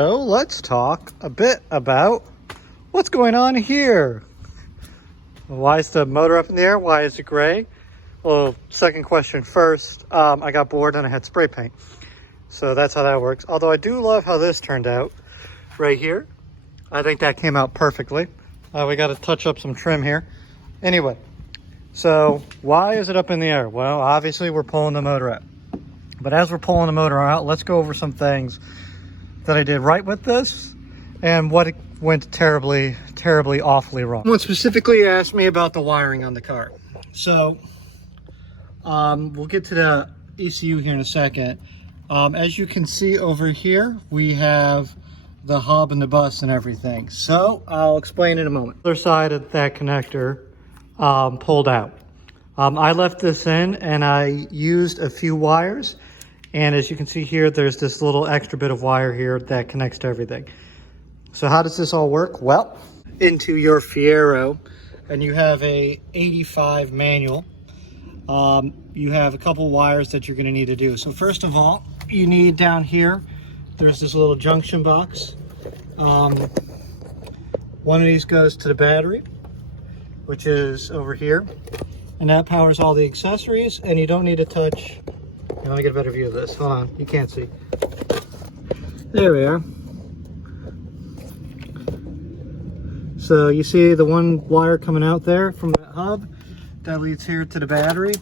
So let's talk a bit about what's going on here. Why is the motor up in the air? Why is it gray? Well, second question first. I got bored and I had spray paint. So that's how that works. Although I do love how this turned out right here. I think that came out perfectly. We got to touch up some trim here. Anyway, so why is it up in the air? Well, obviously we're pulling the motor out. But as we're pulling the motor out, let's go over some things that I did right with this and what went terribly, awfully wrong. Someone specifically asked me about the wiring on the car. So we'll get to the ECU here in a second. As you can see over here, we have the hub and the bus and everything. So I'll explain in a moment. The other side of that connector pulled out. I left this in and I used a few wires. And as you can see here, there's this little extra bit of wire here that connects to everything. So how does this all work? Well, into your Fiero, and you have a 85 manual. You have a couple wires that you're going to need to do. So first of all, you need down here, there's this little junction box. One of these goes to the battery, which is over here, and that powers all the accessories. And you don't need to touch. Let me get a better view of this. Hold on, you can't see. There we are. So you see the one wire coming out there from that hub that leads here to the battery,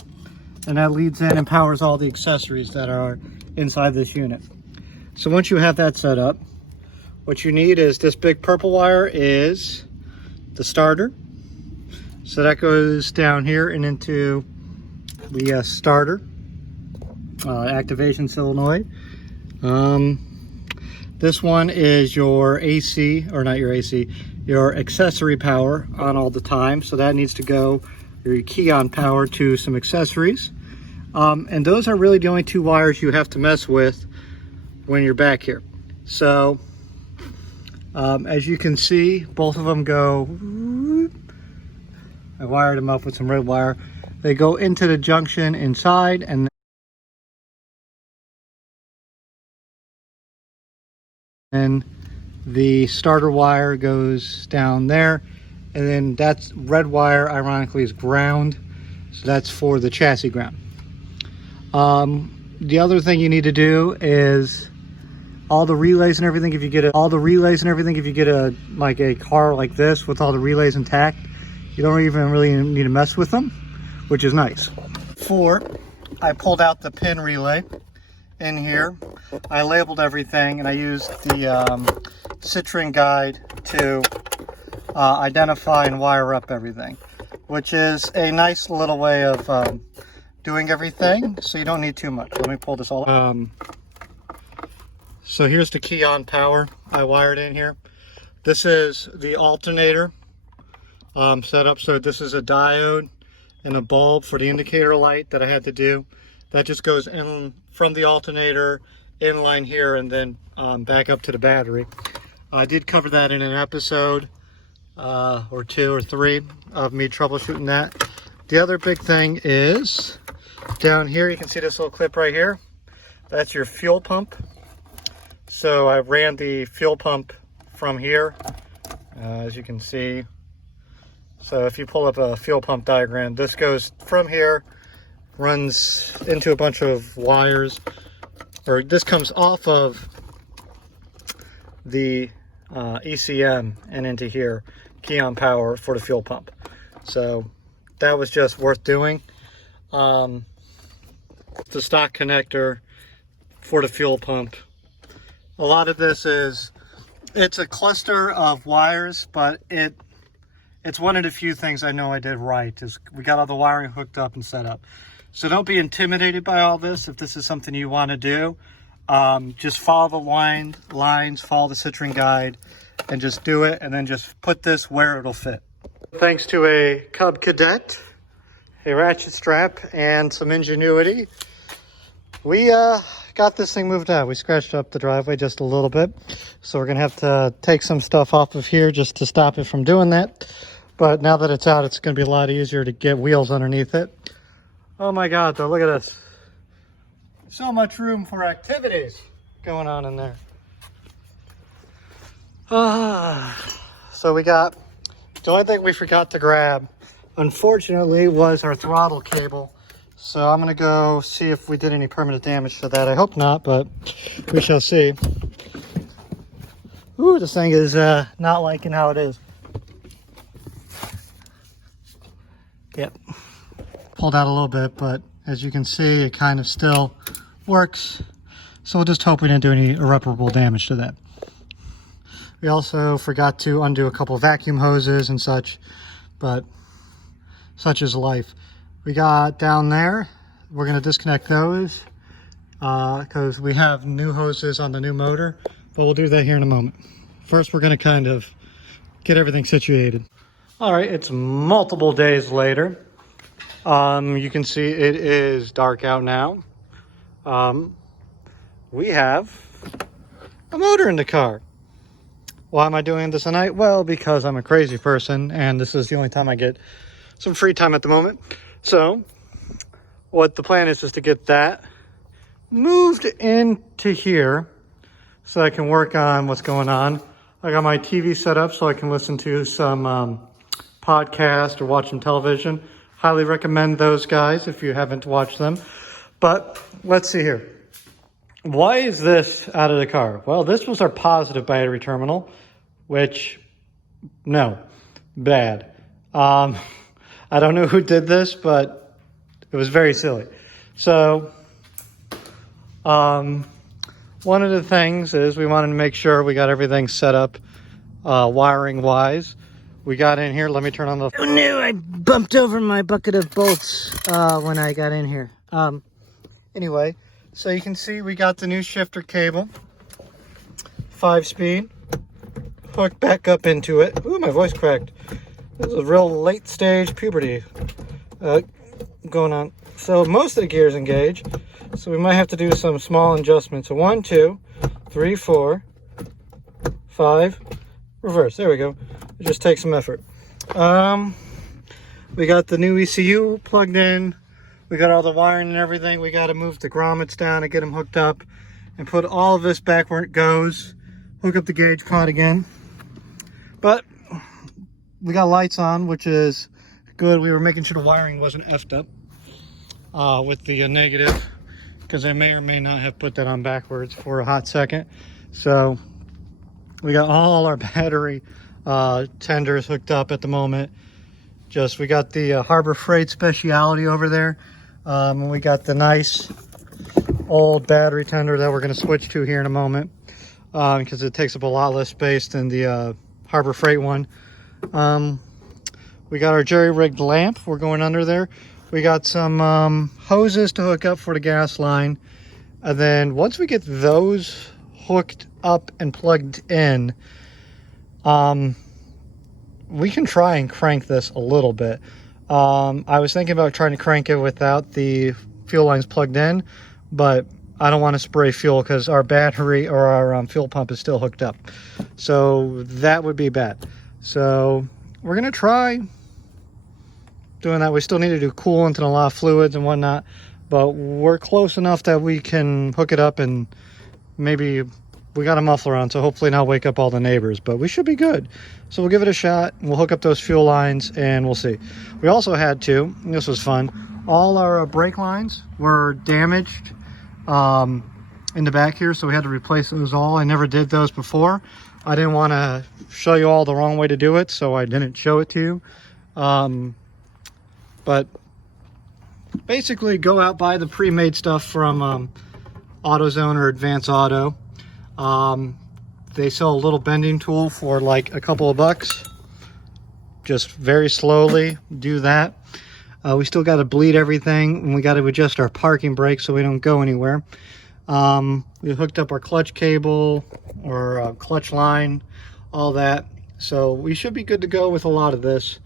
and that leads in and powers all the accessories that are inside this unit. So once you have that set up, what you need is this big purple wire is the starter. So that goes down here and into the starter. Activation solenoid. This one is your AC, or not your AC, your accessory power on all the time. So that needs to go, your key on power to some accessories. And those are really the only two wires you have to mess with when you're back here. So as you can see, both of them go, I wired them up with some red wire. They go into the junction inside, and then the starter wire goes down there, and then that's red wire, ironically, is ground, so that's for the chassis ground. The other thing you need to do is all the relays and everything. If you get a like a car like this with all the relays intact, you don't even really need to mess with them, which is nice. I pulled out the pin relay in here. I labeled everything, and I used the Citroen guide to identify and wire up everything, which is a nice little way of doing everything, so you don't need too much. Let me pull this all up. So here's the key on power I wired in here. This is the alternator set up. So this is a diode and a bulb for the indicator light that I had to do. That just goes in from the alternator, in line here, and then back up to the battery. I did cover that in an episode or 2 or 3 of me troubleshooting that. The other big thing is down here, you can see this little clip right here. That's your fuel pump. So I ran the fuel pump from here, as you can see. So if you pull up a fuel pump diagram, this goes from here, runs into a bunch of wires, or this comes off of the ECM and into here, key on power for the fuel pump. So that was just worth doing. The stock connector for the fuel pump. A lot of this it's a cluster of wires, but it's one of the few things I know I did right, is we got all the wiring hooked up and set up. So don't be intimidated by all this. If this is something you want to do, just follow the lines, follow the Citroen guide, and just do it, and then just put this where it'll fit. Thanks to a Cub Cadet, a ratchet strap, and some ingenuity, we got this thing moved out. We scratched up the driveway just a little bit, so we're gonna have to take some stuff off of here just to stop it from doing that. But now that it's out, it's gonna be a lot easier to get wheels underneath it. Oh my God, though, look at this. So much room for activities going on in there. So we got, the only thing we forgot to grab, unfortunately, was our throttle cable. So I'm going to go see if we did any permanent damage to that. I hope not, but we shall see. Ooh, this thing is not liking how it is. Yep. Pulled out a little bit, but as you can see, it kind of still works. So we'll just hope we didn't do any irreparable damage to that. We also forgot to undo a couple vacuum hoses and such, but such is life. We got down there, we're going to disconnect those because we have new hoses on the new motor, but we'll do that here in a moment. First, we're going to kind of get everything situated. All right, it's multiple days later. You can see it is dark out now. We have a motor in the car. Why am I doing this tonight? Well, because I'm a crazy person and this is the only time I get some free time at the moment. So what the plan is to get that moved into here so I can work on what's going on. I got my TV set up so I can listen to some podcast or watch some television. Highly recommend those guys if you haven't watched them. But let's see here. Why is this out of the car? Well, this was our positive battery terminal, which, no, bad. I don't know who did this, but it was very silly. So, one of the things is we wanted to make sure we got everything set up wiring-wise. We got in here. Let me turn on the... Oh, no, I bumped over my bucket of bolts when I got in here. Anyway, so you can see we got the new shifter cable. 5-speed. Hooked back up into it. Ooh, my voice cracked. This is a real late stage puberty going on. So most of the gears engage. So we might have to do some small adjustments. So 1, 2, 3, 4, 5, reverse. There we go. It just takes some effort. We got the new ECU plugged in. We got all the wiring and everything. We got to move the grommets down and get them hooked up and put all of this back where it goes. Hook up the gauge pod again. But we got lights on, which is good. We were making sure the wiring wasn't effed up with the negative, because I may or may not have put that on backwards for a hot second. So we got all our battery tenders hooked up at the moment. We got the Harbor Freight Speciality over there. And we got the nice old battery tender that we're going to switch to here in a moment, because it takes up a lot less space than the Harbor Freight one. We got our jerry-rigged lamp. We're going under there. We got some hoses to hook up for the gas line. And then once we get those hooked up and plugged in, we can try and crank this a little bit. I was thinking about trying to crank it without the fuel lines plugged in, but I don't want to spray fuel because our battery or our fuel pump is still hooked up. So that would be bad. So we're going to try doing that. We still need to do coolant and a lot of fluids and whatnot, but we're close enough that we can hook it up, and maybe we got a muffler on, so hopefully not wake up all the neighbors, but we should be good. So we'll give it a shot. We'll hook up those fuel lines and we'll see. We also had to, this was fun, all our brake lines were damaged in the back here, so we had to replace those all. I never did those before. I didn't want to show you all the wrong way to do it, so I didn't show it to you. But basically go out, buy the pre-made stuff from AutoZone or Advance Auto. They sell a little bending tool for like a couple of bucks. Just very slowly do that. We still got to bleed everything, and we got to adjust our parking brake so we don't go anywhere. We hooked up our clutch cable or clutch line, all that. So we should be good to go with a lot of this.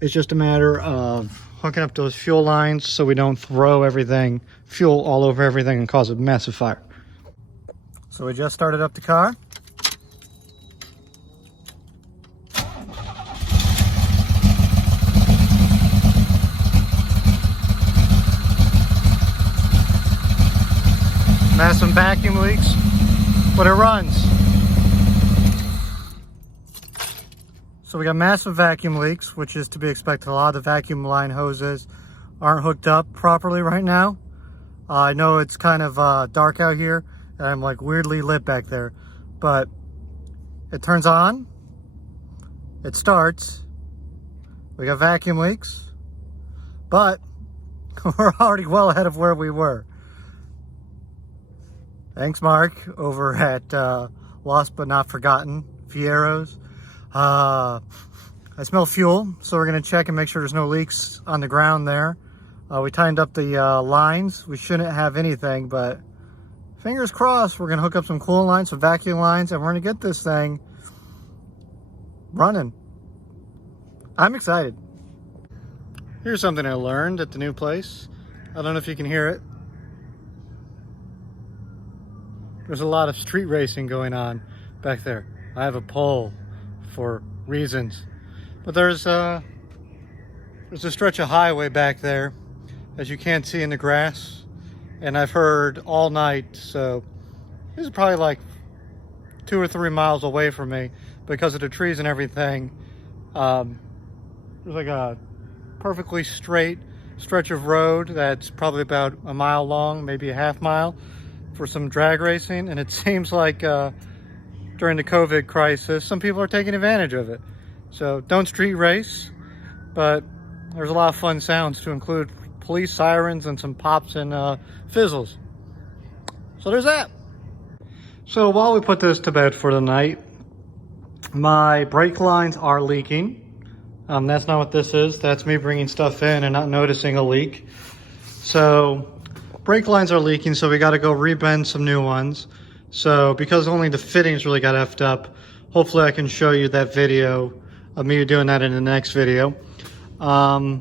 It's just a matter of hooking up those fuel lines so we don't throw everything, fuel all over everything, and cause a massive fire. So we just started up the car. Has some vacuum leaks, but it runs. So we got massive vacuum leaks, which is to be expected. A lot of the vacuum line hoses aren't hooked up properly right now. I know it's kind of dark out here, and I'm like weirdly lit back there, but it turns on, it starts, we got vacuum leaks, but we're already well ahead of where we were. Thanks, Mark, over at Lost But Not Forgotten, Fieros. I smell fuel, so we're gonna check and make sure there's no leaks on the ground there. We tightened up the lines. We shouldn't have anything, but fingers crossed, we're gonna hook up some coolant lines, some vacuum lines, and we're gonna get this thing running. I'm excited. Here's something I learned at the new place. I don't know if you can hear it. There's a lot of street racing going on back there. I have a pole for reasons, but there's a stretch of highway back there, as you can't see in the grass, and I've heard all night, so this is probably like 2 or 3 miles away from me because of the trees and everything. There's like a perfectly straight stretch of road that's probably about a mile long, maybe a half mile, for some drag racing, and it seems like during the COVID crisis, some people are taking advantage of it. So don't street race, but there's a lot of fun sounds to include police sirens and some pops and fizzles. So there's that. So while we put this to bed for the night, my brake lines are leaking. That's not what this is. That's me bringing stuff in and not noticing a leak. So brake lines are leaking, so we got to go rebend some new ones. So because only the fittings really got effed up, hopefully I can show you that video of me doing that in the next video. I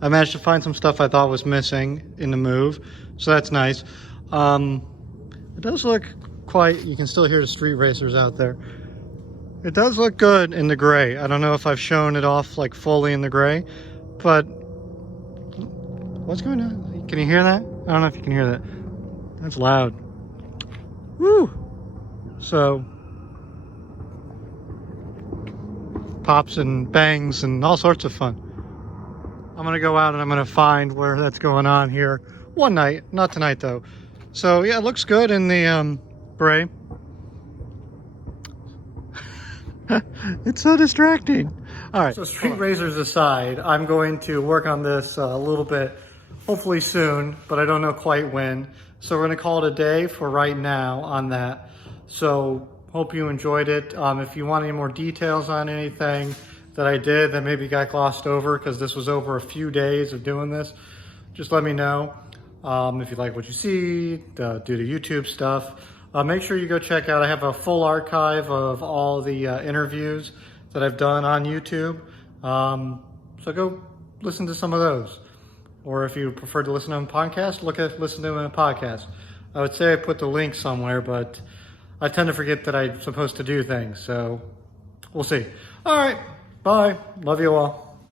managed to find some stuff I thought was missing in the move, so that's nice. It does look quite, you can still hear the street racers out there. It does look good in the gray. I don't know if I've shown it off like fully in the gray, but what's going on? Can you hear that? I don't know if you can hear that. That's loud. Woo! So, pops and bangs and all sorts of fun. I'm gonna go out and I'm gonna find where that's going on here one night, not tonight though. So yeah, it looks good in the gray. It's so distracting. All right. So street racers aside, I'm going to work on this a little bit, hopefully soon, but I don't know quite when. So we're gonna call it a day for right now on that. So hope you enjoyed it. If you want any more details on anything that I did that maybe got glossed over because this was over a few days of doing this, just let me know. If you like what you see, do the YouTube stuff. Make sure you go check out, I have a full archive of all the interviews that I've done on YouTube. So go listen to some of those. Or if you prefer to listen to them on podcast, listen to them in a podcast. I would say I put the link somewhere, but I tend to forget that I'm supposed to do things. So we'll see. All right. Bye. Love you all.